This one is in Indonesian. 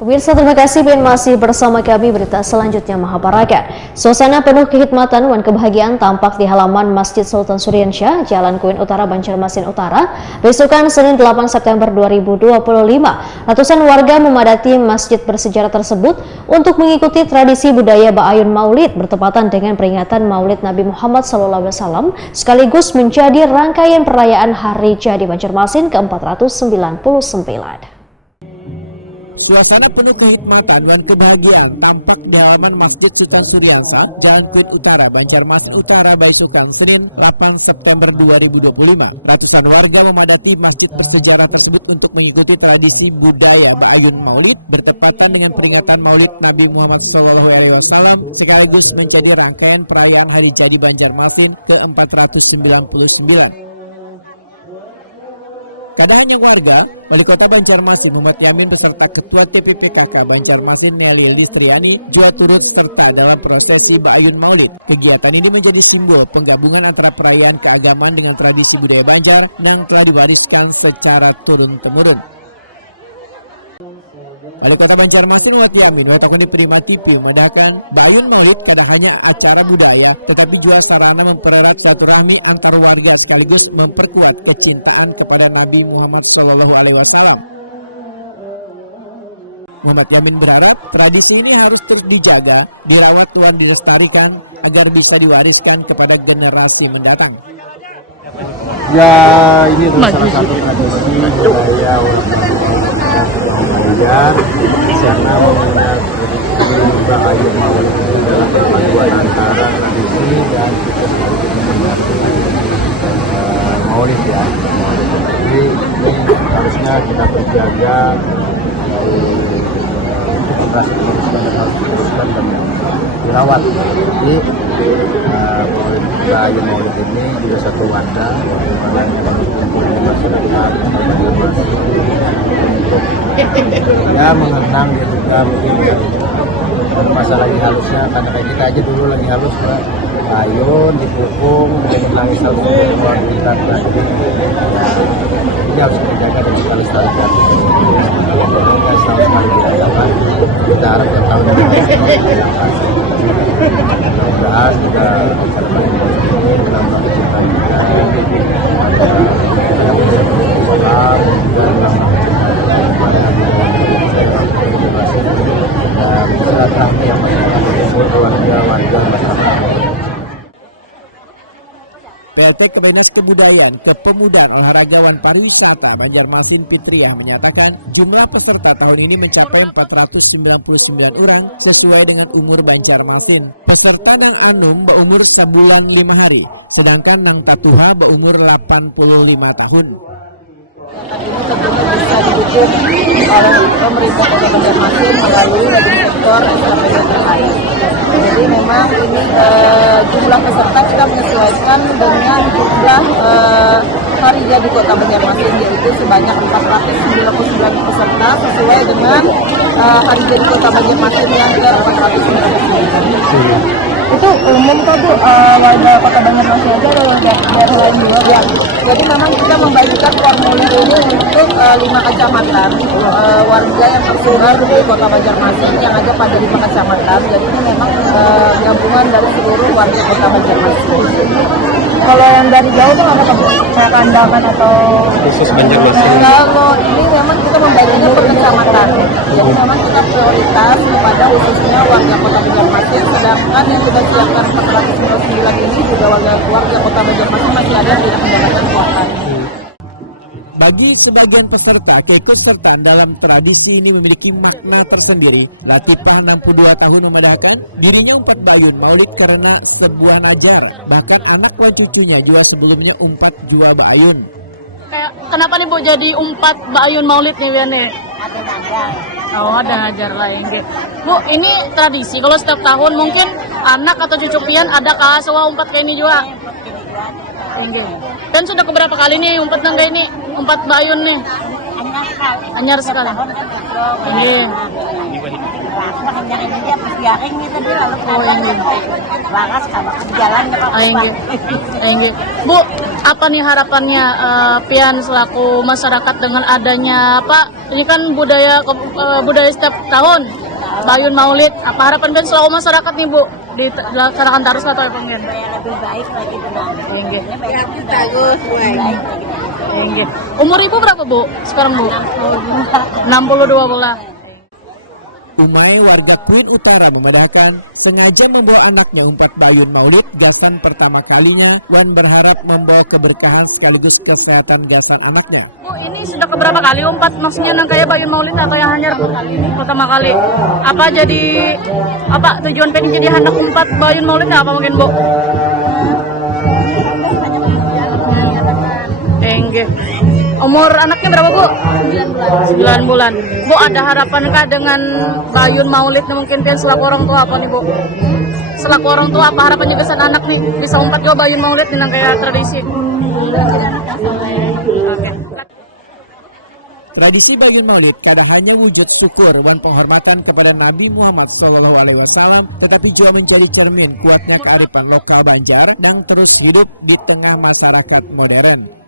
Pemirsa, terima kasih dan masih bersama kami. Berita selanjutnya Mahabharata. Suasana penuh kehikmatan dan kebahagiaan tampak di halaman Masjid Sultan Suryansyah, Jalan Kuin Utara, Banjarmasin Utara, besokan Senin 8 September 2025. Ratusan warga memadati masjid bersejarah tersebut untuk mengikuti tradisi budaya Ba'ayun Maulid bertepatan dengan peringatan Maulid Nabi Muhammad SAW, sekaligus menjadi rangkaian perayaan Hari Jadi Banjarmasin ke-499. Suasana penuh kehikmatan dan kebahagiaan tampak di halaman Masjid Sultan Suryansyah, Jalan Kuin Utara, Banjarmasin Utara, besokan Senin 8 September 2025. Ratusan warga memadati masjid bersejarah tersebut untuk mengikuti tradisi budaya Ba'ayun Maulid bertepatan dengan peringatan Maulid Nabi Muhammad SAW, sekaligus menjadi rangkaian perayaan Hari Jadi Banjarmasin ke-499. Kada hanya warga, Wali Kota Banjarmasin Muhammad Yamin beserta Ketua TPPKK Banjarmasin Nelly Listriani juga turut serta dalam prosesi Ba'ayun Maulid. Kegiatan ini menjadi simbol penggabungan antara perayaan keagamaan dengan tradisi budaya Banjar yang telah diwariskan secara turun-temurun. Wali Kota Banjarmasin Muhammad Yamin di Prima TV memandahkan Ba'ayun Maulid kada hanya acara budaya tetapi juga sarana mempererat silaturahmi antar warga sekaligus memperkuat kecintaan kepada Nabi Muhammad SAW. Muhammad Yamin berharap tradisi ini harus terus dijaga, dirawat dan dilestarikan agar bisa diwariskan kepada generasi mendatang. Ya, ini adalah salah satu tradisi budaya orang Banjar. Di sana Ba'ayun Maulid ini adalah perpaduan antara tradisi dan Maulid ya. Jadi ini harusnya kita berjaga, generasi teruskan dan harus diteruskan dan dirawat. Jadi Maulid Ba'ayun Maulid ini juga satu wadah yang akan berkumpul di masyarakat untuk ya mengenang dia juga mungkin ya masa lagi halusnya, karena kayak kita aja dulu lagi halus Ba'ayun dipukung dengan nangis harus orang kita ini ya ini harus kita jaga dan kita lestarikan. Ini setahun sekali diadakan, kita harap tiap tahun juga harus diadakan. Mudah-mudahan juga acara Ba'ayun ini menambah kecintaan kita pada bersama dan juga menambah kecintaan kepada budaya-budaya kita yang harus kita generasikan dan silaturahmi yang baik dengan seluruh warga masyarakat. PLT Kepenas Kebudayaan, Kepemudaan, Olahraga dan Pariwisata Banjarmasin Fitriah menyatakan jumlah peserta tahun ini mencapai 499 orang sesuai dengan umur Banjarmasin. Peserta nang anum berumur sebulan 5 hari, sedangkan nang tatuha berumur 85 tahun. Bisa didukung oleh pemerintah Kota Banjarmasin melalui sektor SKPD terkait. Jadi memang ini jumlah peserta kita menyesuaikan dengan jumlah hari jadi Kota Banjarmasin, yaitu sebanyak 499 peserta sesuai dengan hari jadi Kota Banjarmasin yang ke-499. Itu umum kan tuh warga Kota Banjarmasin aja dan daerah lain juga. Jadi memang kita membagikan formulir ini untuk 5 kecamatan warga yang tersebar di Kota Banjarmasin yang ada pada 5 kecamatan. Jadi ini memang gabungan dari seluruh warga Kota Banjarmasin. Kalau yang dari jauh kan ada kayak Kandangan atau khusus Banjarmasin. Kalau ini memang kita membaginya per kecamatan. Jadi memang kita prioritas kepada khususnya warga Kota Banjarmasin. Sedangkan yang kita siapkan 499 ini juga warga Kota Banjarmasin masih ada yang tidak mendapatkan kuota. Bagi sebagian peserta, keikutsertaan dalam tradisi ini memiliki makna tersendiri. Latifah 62 tahun memadahkan dirinya umpat Ba'ayun Maulid karena sebuah najar. Bahkan anak dan cucunya juga sebelumnya umpat jua Ba'ayun. Kenapa nih Bu jadi umpat Ba'ayun Maulid nih Biane? Oh, ada najar lain. Bu, ini tradisi kalau setiap tahun mungkin anak atau cucu pian ada kah sewa umpat kayak ini juga? Inge. Kan sudah keberapa kali nih umpat nangga ini? Umpat Ba'ayun nih. Anyar sekali. Inge. Oh, inge. Bu, apa nih harapannya Pian selaku masyarakat dengan adanya ini kan budaya setiap tahun Bayun Maulid, apa harapan Pian selaku masyarakat nih Bu dilaksanakan terus atau apa pengen? Lebih baik lagi tenang. Enggak. Ya, bagus, baik. Enggak. Umur Ibu berapa Bu sekarang Bu? 62 bulan. Umay warga Queen Utara memedahkan sengaja membawa anaknya umpat Bayun Maulid gasan pertama kalinya. Wan berharap membawa keberkahan sekaligus kesehatan gasan anaknya. Bu, ini sudah keberapa kali umpat maksudnya nang kayak Bayun Maulid atau yang hanya pertama kali? Apa jadi tujuan pengen jadi hendak umpat Bayun Maulid apa mungkin Bu? Enggak. Umur anaknya berapa Bu? 9 bulan. Bu, ada harapankah dengan Bayun Maulid nih mungkin Pian selaku orang tua apa nih Bu? Selaku orang tua apa harapannya kesan anak nih bisa umpat juga Bayun Maulid nih nang kayak tradisi? Jadi anak yang soleh. Oke. Tradisi Bayun Maulid kada hanya wujud syukur wan penghormatan kepada Nabi Muhammad SAW, tetapi juga menjadi cermin kuatnya kearifan lokal Banjar yang terus hidup di tengah masyarakat modern.